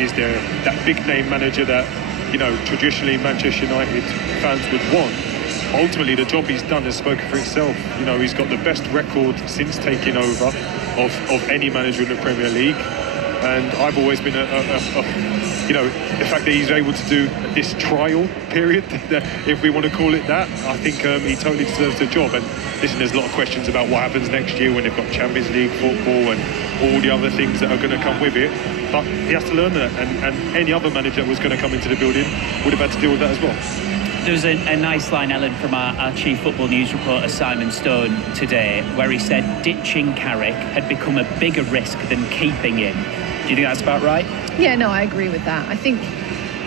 is there that big name manager that, you know, traditionally Manchester United fans would want. Ultimately, the job he's done has spoken for itself. You know, he's got the best record since taking over of any manager in the Premier League. And I've always been you know, the fact that he's able to do this trial period, if we want to call it that, I think he totally deserves the job. And listen, there's a lot of questions about what happens next year when they've got Champions League football and all the other things that are going to come with it. But he has to learn that, and any other manager that was going to come into the building would have had to deal with that as well. There was a nice line, Ellen, from our chief football news reporter, Simon Stone, today, where he said ditching Carrick had become a bigger risk than keeping him. Do you think that's about right? Yeah, no, I agree with that. I think,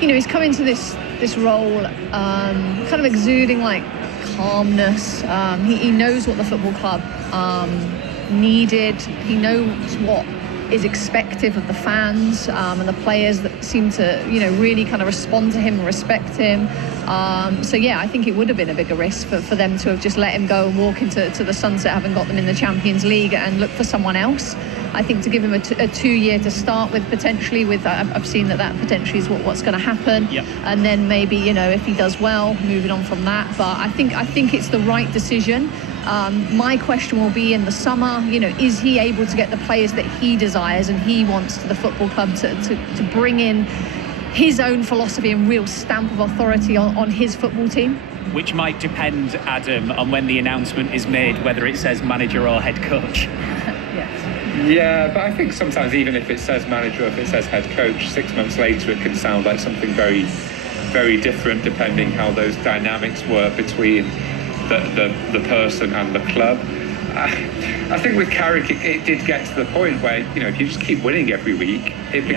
you know, he's come into this role kind of exuding like calmness. He knows what the football club needed. He knows what is expected of the fans and the players that seem to, you know, really kind of respond to him and respect him. So yeah, I think it would have been a bigger risk for them to have just let him go and walk into the sunset, having got them in the Champions League, and look for someone else. I think to give him a 2-year to start with, potentially, with I've seen that potentially is what's going to happen. Yep. And then maybe, you know, if he does well, moving on from that. But I think it's the right decision. My question will be in the summer, you know, is he able to get the players that he desires and he wants to the football club to bring in his own philosophy and real stamp of authority on his football team? Which might depend, Adam, on when the announcement is made, whether it says manager or head coach. Yes. Yeah, but I think sometimes even if it says manager, if it says head coach, 6 months later it can sound like something very, very different, depending how those dynamics were between the person and the club. I think with Carrick, it did get to the point where, you know, if you just keep winning every week, it becomes